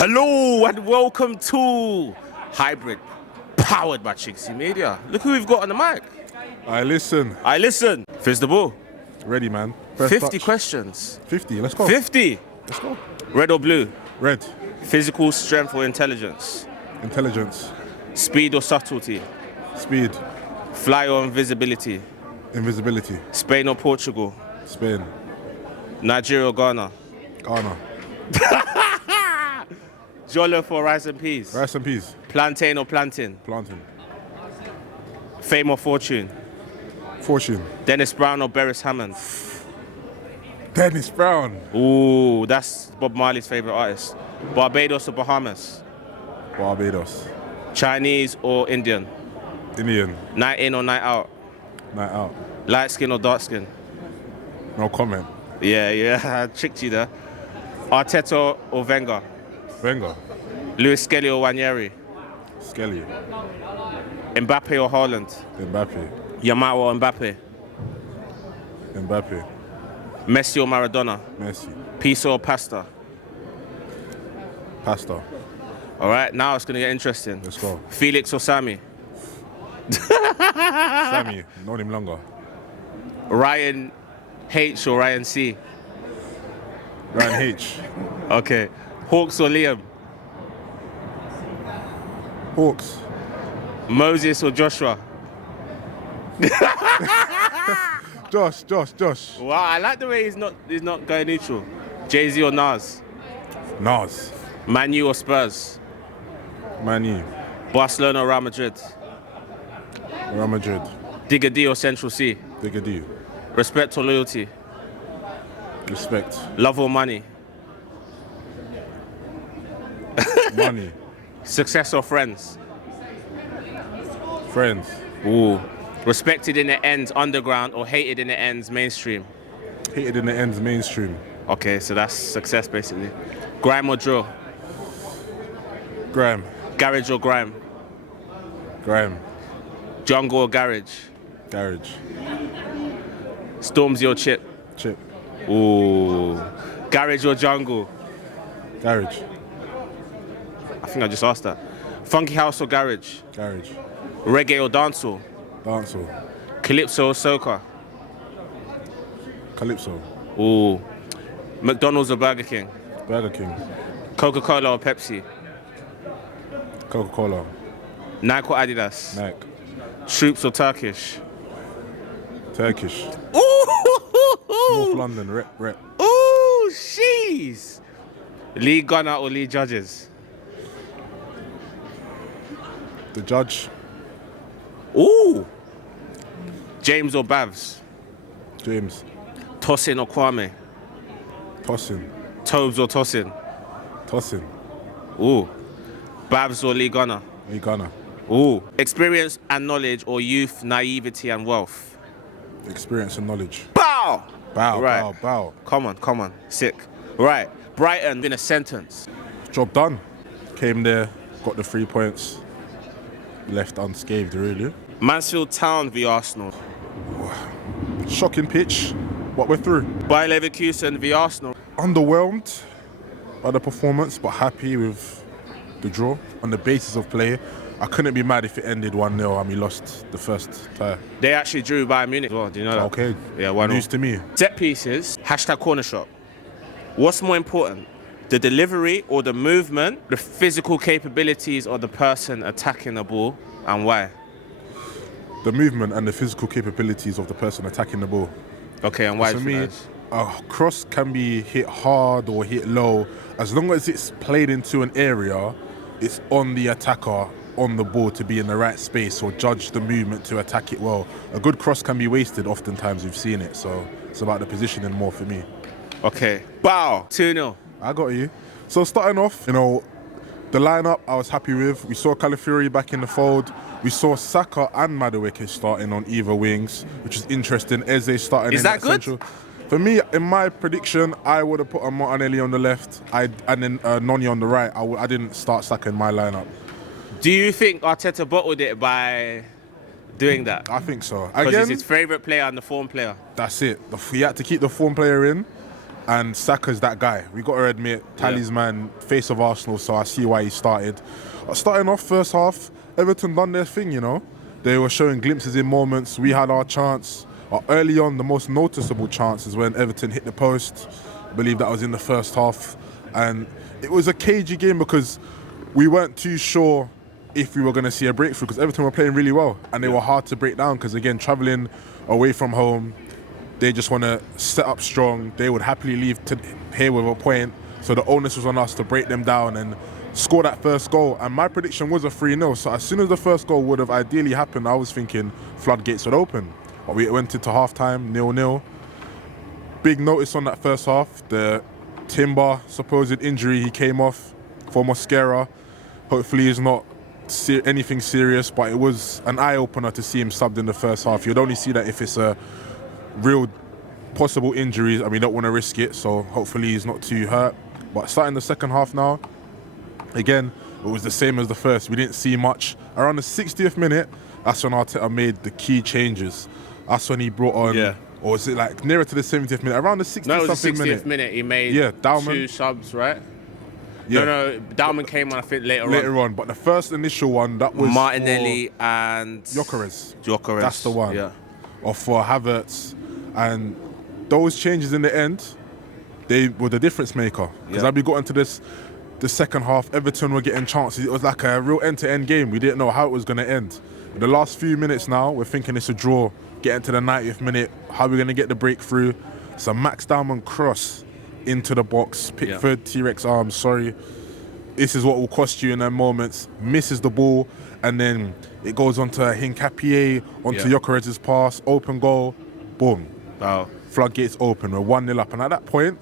Hello and welcome to Hybrid, powered by chinkseyMEDIA. Look who we've got on the mic. I listen. Fizz the ball. Ready, man. 50 questions. 50, let's go. 50. Let's go. Red or blue? Red. Physical strength or intelligence? Intelligence. Speed or subtlety? Speed. Fly or invisibility? Invisibility. Spain or Portugal? Spain. Nigeria or Ghana? Ghana. Jollof or rice and peas? Rice and peas. Plantain or plantain? Plantain. Fame or fortune? Fortune. Dennis Brown or Beres Hammond? Dennis Brown. Ooh, that's Bob Marley's favorite artist. Barbados or Bahamas? Barbados. Chinese or Indian? Indian. Night in or night out? Night out. Light skin or dark skin? No comment. Yeah, I tricked you there. Arteta or Wenger? Wenger. Lewis Skelly or Nwaneri? Skelly. Mbappe or Haaland? Mbappe. Yamal or Mbappe? Mbappe. Messi or Maradona? Messi. Pizza or pasta? Pasta. All right, now it's gonna get interesting. Let's go. Felix or Sammy? Sammy. Known him longer. Ryan H or Ryan C? Ryan H. Okay. Hawks or Liam? Hawks. Moses or Joshua? Josh. Wow, I like the way he's not going neutral. Jay-Z or Nas? Nas. Man U or Spurs? Man U. Barcelona or Real Madrid? Real Madrid. Digger D or Central C? Digger D. Respect or loyalty? Respect. Love or money? Money. Success or friends? Friends. Ooh. Respected in the ends underground or hated in the ends mainstream? Hated in the ends mainstream. Okay, so that's success basically. Grime or drill? Grime. Garage or grime? Grime. Jungle or garage? Garage. Stormzy or chip? Chip. Ooh. Garage or jungle? Garage. I think I just asked that. Funky house or garage? Garage. Reggae or dancehall? Dancehall. Calypso or soca? Calypso. Ooh. McDonald's or Burger King? Burger King. Coca-Cola or Pepsi? Coca-Cola. Nike or Adidas? Nike. Troops or Turkish? Turkish. Ooh! North London, rep. Ooh, jeez. League gunner or league judges? The judge. Ooh. James or Bavs? James. Tosin or Kwame? Tosin. Tobes or Tosin? Tosin. Ooh. Bavs or Lee Gunner? Lee Gunner. Ooh. Experience and knowledge or youth, naivety and wealth? Experience and knowledge. Bow! Bow, Right. bow. Come on. Sick. Right. Brighton in a sentence. Job done. Came there, got the 3 points. Left unscathed, really. Mansfield Town v Arsenal. Shocking pitch, but we're through. Bayer Leverkusen v Arsenal. Underwhelmed by the performance, but happy with the draw. On the basis of play, I couldn't be mad if it ended 1-0 and we lost the first tie. They actually drew Bayern Munich as well. Do you know that? Okay. Yeah, 1-0. News to me. Set pieces, #cornershop. What's more important? The delivery or the movement, the physical capabilities of the person attacking the ball, and why? The movement and the physical capabilities of the person attacking the ball. Okay, and why? For me, a cross can be hit hard or hit low. As long as it's played into an area, it's on the attacker, on the ball to be in the right space or judge the movement to attack it well. A good cross can be wasted, oftentimes we've seen it, so it's about the positioning more for me. Okay, bow, 2-0. I got you. So starting off, the lineup I was happy with. We saw Calafiori back in the fold. We saw Saka and Madueke starting on either wings, which is interesting. Eze starting Is in that good? Central. For me, in my prediction, I would have put a Martinelli on the left and then Noni on the right. I didn't start Saka in my lineup. Do you think Arteta bottled it by doing that? I think so. Because Again, he's his favourite player and the form player. that's it. He had to keep the form player in. And Saka's that guy. We got to admit, talisman, face of Arsenal, so I see why he started. Starting off first half, Everton done their thing, you know. They were showing glimpses in moments. We had our chance. Early on, the most noticeable chance is when Everton hit the post. I believe that was in the first half. And it was a cagey game because we weren't too sure if we were going to see a breakthrough because Everton were playing really well. And they were hard to break down because, again, travelling away from home, they just want to set up strong. They would happily leave here with a point. So the onus was on us to break them down and score that first goal. And my prediction was a 3-0. So as soon as the first goal would have ideally happened, I was thinking floodgates would open. But we went into half-time, 0-0. Big notice on that first half. The Timber supposed injury, he came off for Mosquera. Hopefully he's not anything serious, but it was an eye-opener to see him subbed in the first half. You'd only see that if it's a real possible injuries and we don't want to risk it, so hopefully he's not too hurt. But starting the second half now, again, it was the same as the first. We didn't see much. Around the 60th minute, that's when Arteta made the key changes. That's when he brought on, or was it like nearer to the 70th minute? Around the 60th No, it was the 60th minute. He made Dowman. 2 subs, right? Yeah. No, Dowman came on, I think, later on. But the first initial one, that was Martinelli and Gyökeres. That's the one. Yeah. Or for Havertz. And those changes in the end, they were the difference maker. Because as we got into the second half, Everton were getting chances. It was like a real end-to-end game. We didn't know how it was going to end. In the last few minutes now, we're thinking it's a draw. Getting to the 90th minute, how are we going to get the breakthrough? It's a Max Dowman cross into the box. Pickford, T-Rex arms, sorry. This is what will cost you in them moments. Misses the ball, and then it goes on to Hincapié, onto Gyökeres' pass, open goal, boom. Wow. Floodgates open, we're 1-0 up. And at that point,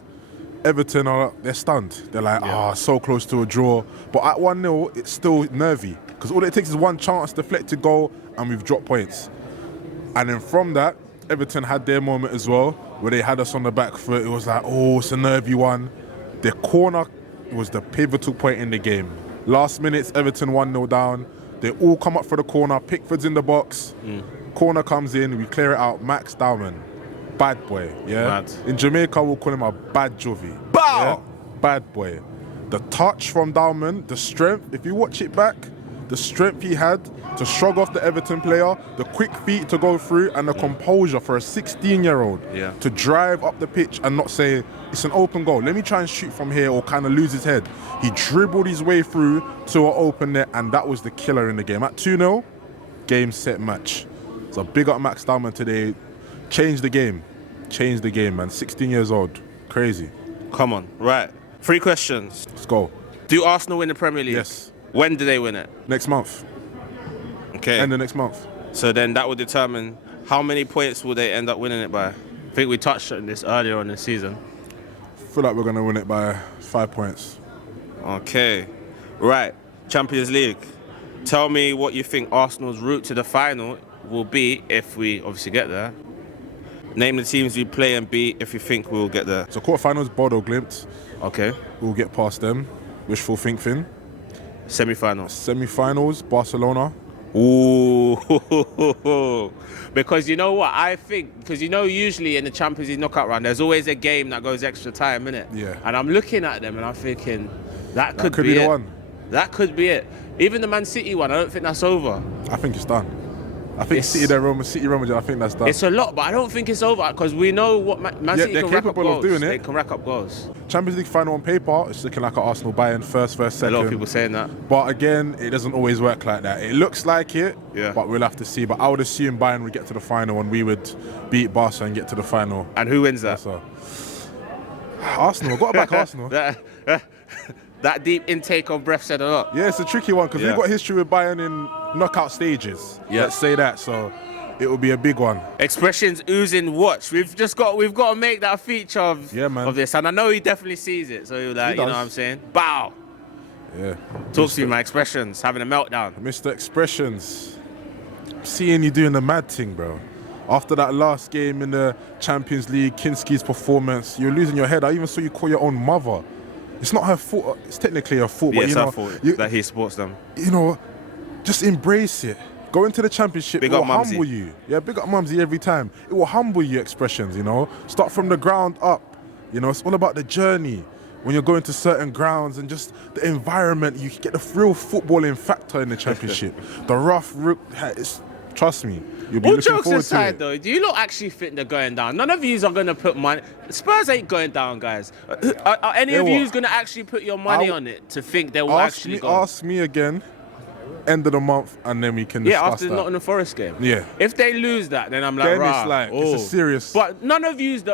Everton, they're stunned. They're like, so close to a draw. But at 1-0, it's still nervy. Because all it takes is one chance, deflected goal, and we've dropped points. And then from that, Everton had their moment as well, where they had us on the back foot. It was like, it's a nervy one. Their corner was the pivotal point in the game. Last minutes, Everton 1-0 down. They all come up for the corner. Pickford's in the box. Corner comes in. We clear it out. Max Dowman. Bad boy, Mad. In Jamaica, we'll call him a bad juvie. Bow! Bad boy. The touch from Dowman, the strength, if you watch it back, the strength he had to shrug off the Everton player, the quick feet to go through, and the composure for a 16-year-old to drive up the pitch and not say, it's an open goal, let me try and shoot from here, or kind of lose his head. He dribbled his way through to an open net, and that was the killer in the game. At 2-0, game, set, match. So big up Max Dowman today. Changed the game, man. 16 years old. Crazy. Come on. Right. 3 questions. Let's go. Do Arsenal win the Premier League? Yes. When do they win it? Next month. Okay. End of next month. So then that will determine how many points will they end up winning it by. I think we touched on this earlier on the season. I feel like we're going to win it by 5 points. Okay. Right. Champions League. Tell me what you think Arsenal's route to the final will be if we obviously get there. Name the teams we play and beat if you think we'll get there. So quarterfinals, Bodo Glimt. Okay. We'll get past them. Wishful thinking. Semi-finals. Semi-finals, Barcelona. Ooh. Because you know what? I think, because you know usually in the Champions League knockout round, there's always a game that goes extra time, innit? Yeah. And I'm looking at them and I'm thinking, that could be it. the one. That could be it. Even the Man City one, I don't think that's over. I think it's done. I think City, Roma, I think that's done. It's a lot, but I don't think it's over because we know what Man City can rack up goals. Doing it. They can rack up goals. Champions League final on paper, it's looking like an Arsenal Bayern first, second. A lot of people saying that. But again, it doesn't always work like that. It looks like it, but we'll have to see. But I would assume Bayern would get to the final and we would beat Barca and get to the final. And who wins that? Arsenal. I've got to back Arsenal. That deep intake of breath said a lot. Yeah, it's a tricky one because we've got history with Bayern in knockout stages. Yeah. Let's say that. So it will be a big one. Expressions oozing watch. We've got to make that a feature of this. And I know he definitely sees it. So like, you know what I'm saying? Bow. Yeah. Talk to you, my expressions, having a meltdown. Mr. Expressions. I'm seeing you doing the mad thing, bro. After that last game in the Champions League, Kinski's performance, you're losing your head. I even saw you call your own mother. It's not her fault. It's technically her fault. Yeah, but it's her fault that he supports them. You know, just embrace it. Go into the championship. Big it will up Mumsy. humble you. Yeah, big up Mumsy every time. It will humble you, Expressions, you know. Start from the ground up. You know, it's all about the journey. When you're going to certain grounds and just the environment, you get the real footballing factor in the Championship. The trust me, you'll be All looking jokes forward aside, to it. though, do you lot actually think they're going down? None of yous are going to put money. Spurs ain't going down, guys. Are any of yous going to actually put your money on it to think they will actually go? Ask me again, end of the month, and then we can discuss after the Nottingham Forest game. Yeah. If they lose that, then I'm like, Then rah. it's like, it's a serious... But none of yous,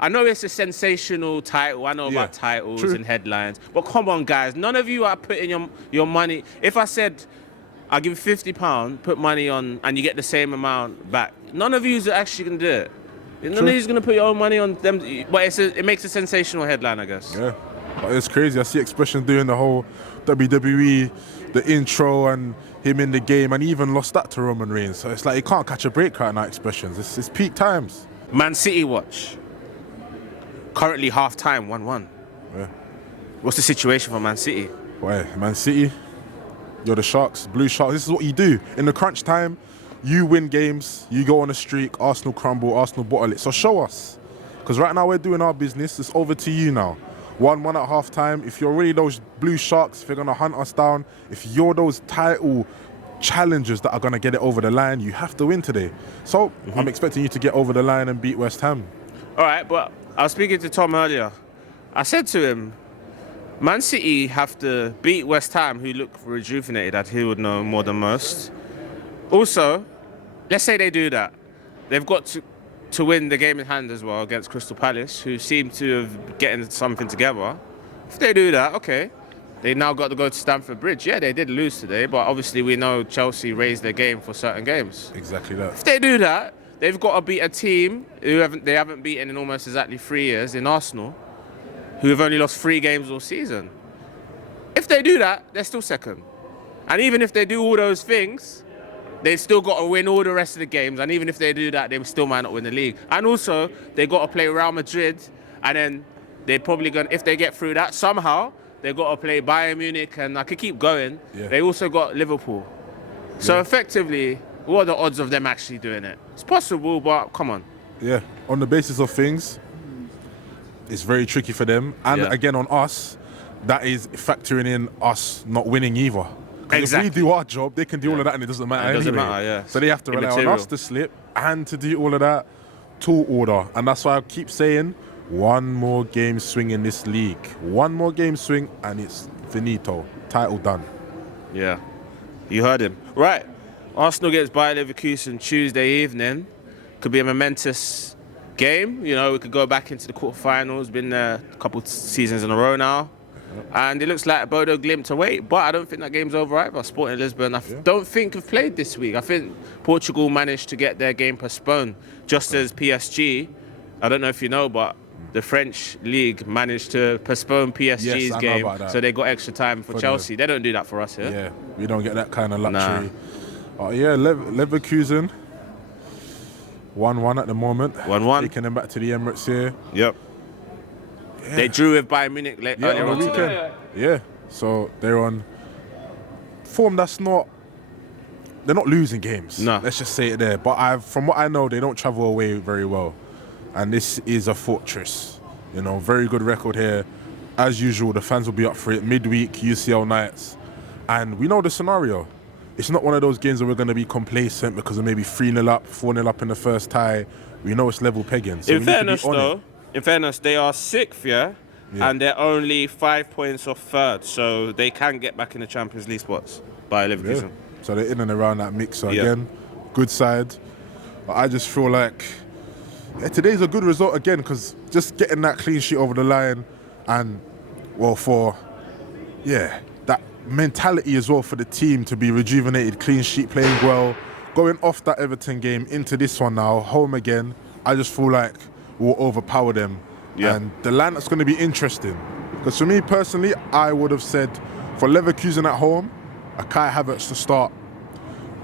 I know it's a sensational title. I know about titles and headlines. But come on, guys. None of you are putting your money. If I said, I'll give you £50, put money on, and you get the same amount back, none of you are actually going to do it. None of you are going to put your own money on them. But it makes a sensational headline, I guess. Yeah. But it's crazy. I see Expression doing the whole WWE, the intro, and him in the game, and he even lost that to Roman Reigns. So it's like he can't catch a break right now, Expressions. It's peak times. Man City watch. Currently half-time, 1-1. Yeah. What's the situation for Man City? Boy, Man City, you're the Sharks, Blue Sharks. This is what you do. In the crunch time, you win games, you go on a streak, Arsenal crumble, Arsenal bottle it. So show us. Because right now we're doing our business. It's over to you now. 1-1 at half-time. If you're really those Blue Sharks, if you're going to hunt us down, if you're those title challengers that are going to get it over the line, you have to win today. So I'm expecting you to get over the line and beat West Ham. All right, but I was speaking to Tom earlier. I said to him, Man City have to beat West Ham, who look rejuvenated, that he would know more than most. Also, let's say they do that. They've got to win the game in hand as well against Crystal Palace, who seem to have getting something together. If they do that, okay. They now got to go to Stamford Bridge. Yeah, they did lose today, but obviously we know Chelsea raised their game for certain games. Exactly that. If they do that, they've got to beat a team who they haven't beaten in almost exactly 3 years, in Arsenal, who have only lost 3 games all season. If they do that, they're still second. And even if they do all those things, they've still got to win all the rest of the games. And even if they do that, they still might not win the league. And also, they got to play Real Madrid, and then they're probably going to, if they get through that, somehow, they've got to play Bayern Munich, and I could keep going. Yeah. They also got Liverpool. So effectively, what are the odds of them actually doing it? It's possible, but come on. Yeah, on the basis of things, it's very tricky for them. And again, on us, that is factoring in us not winning either. Exactly. If we do our job, they can do all of that and it doesn't matter anyway. It doesn't matter, yeah. So they have to rely on us to slip and to do all of that tall order. And that's why I keep saying, one more game swing in this league. One more game swing and it's finito. Title done. Yeah, you heard him. Right, Arsenal gets Bayer Leverkusen Tuesday evening. Could be a momentous game. You know, we could go back into the quarterfinals. Been there a couple seasons in a row now. And it looks like Bodo Glimt away, but I don't think that game's over either. Sporting Lisbon, I don't think have played this week. I think Portugal managed to get their game postponed, just as PSG. I don't know if you know, but the French league managed to postpone PSG's game, so they got extra time for Chelsea. They don't do that for us here. Yeah, we don't get that kind of luxury. Leverkusen, 1-1 at the moment. 1-1. Taking them back to the Emirates here. Yep. Yeah. They drew with Bayern Munich earlier on today. Yeah, so they're on form that's not... They're not losing games. No. Let's just say it there. But from what I know, they don't travel away very well. And this is a fortress. You know, very good record here. As usual, the fans will be up for it. Midweek, UCL nights. And we know the scenario. It's not one of those games where we're going to be complacent because we're maybe 3-0 up, 4-0 up in the first tie. We know it's level pegging. So in fairness, they are 6th, and they're only 5 points off 3rd, so they can get back in the Champions League spots by Leverkusen. Yeah. So they're in and around that mix. So again, good side. But I just feel like today's a good result again because just getting that clean sheet over the line and, that mentality as well for the team to be rejuvenated, clean sheet, playing well, going off that Everton game into this one now, home again, I just feel like we'll overpower them. Yeah. And the lineup's going to be interesting. Because for me personally, I would have said for Leverkusen at home, a Kai Havertz to start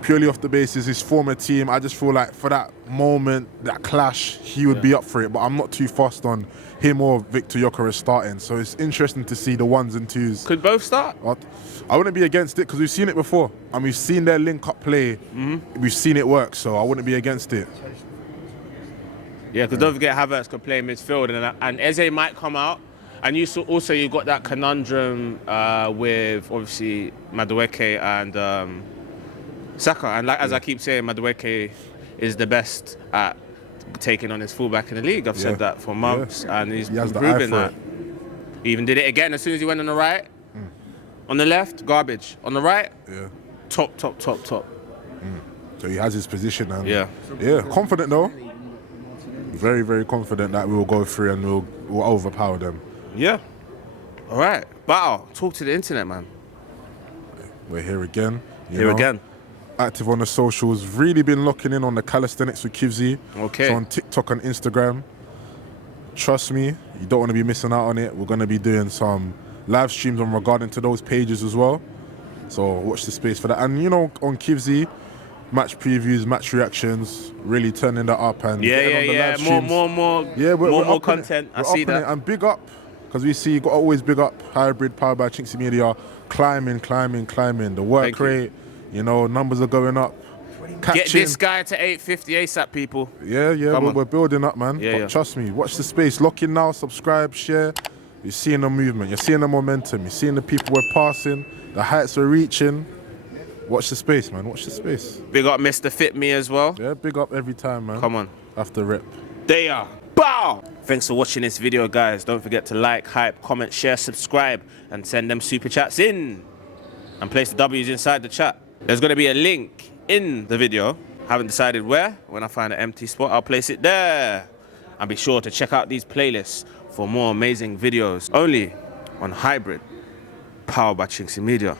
purely off the basis his former team. I just feel like for that moment, that clash, he would be up for it. But I'm not too fussed on him or Victor Gyökeres starting. So it's interesting to see the 1s and 2s. Could both start? I wouldn't be against it because we've seen it before. And we've seen their link-up play. We've seen it work, so I wouldn't be against it. Yeah, because don't forget Havertz could play midfield, and Eze might come out. And you also you got that conundrum with obviously Madueke and Saka. And like as I keep saying, Madueke is the best at taking on his fullback in the league. I've said that for months, and he's proven that. He even did it again as soon as he went on the right. On the left, garbage. On the right, top. So he has his position, and yeah, confident though. Very, very confident that we will go through and we'll overpower them. Yeah. All right. Battle. Talk to the internet, man. We're here again. Here again. Active on the socials. Really been locking in on the calisthenics with Kivzyy. Okay. So on TikTok and Instagram. Trust me, you don't want to be missing out on it. We're going to be doing some live streams on regarding to those pages as well. So watch the space for that. And you know, on Kivzyy, match previews, match reactions, really turning that up and live streams. more content. I see that. And big up, because we see got always big up Hybrid powered by chinkseyMEDIA, climbing. The work rate, numbers are going up. Get this guy to 850 ASAP, people. We're building up, man. But trust me, watch the space. Lock in now, subscribe, share. You're seeing the movement, you're seeing the momentum, you're seeing the people we're passing, the heights we're reaching. Watch the space, man. Watch the space. Big up Mr. Fit Me as well. Yeah, big up every time, man. Come on. After rip. They are. Bow! Thanks for watching this video, guys. Don't forget to like, hype, comment, share, subscribe, and send them super chats in. And place the W's inside the chat. There's going to be a link in the video. Haven't decided where. When I find an empty spot, I'll place it there. And be sure to check out these playlists for more amazing videos. Only on Hybrid, powered by chinkseyMEDIA.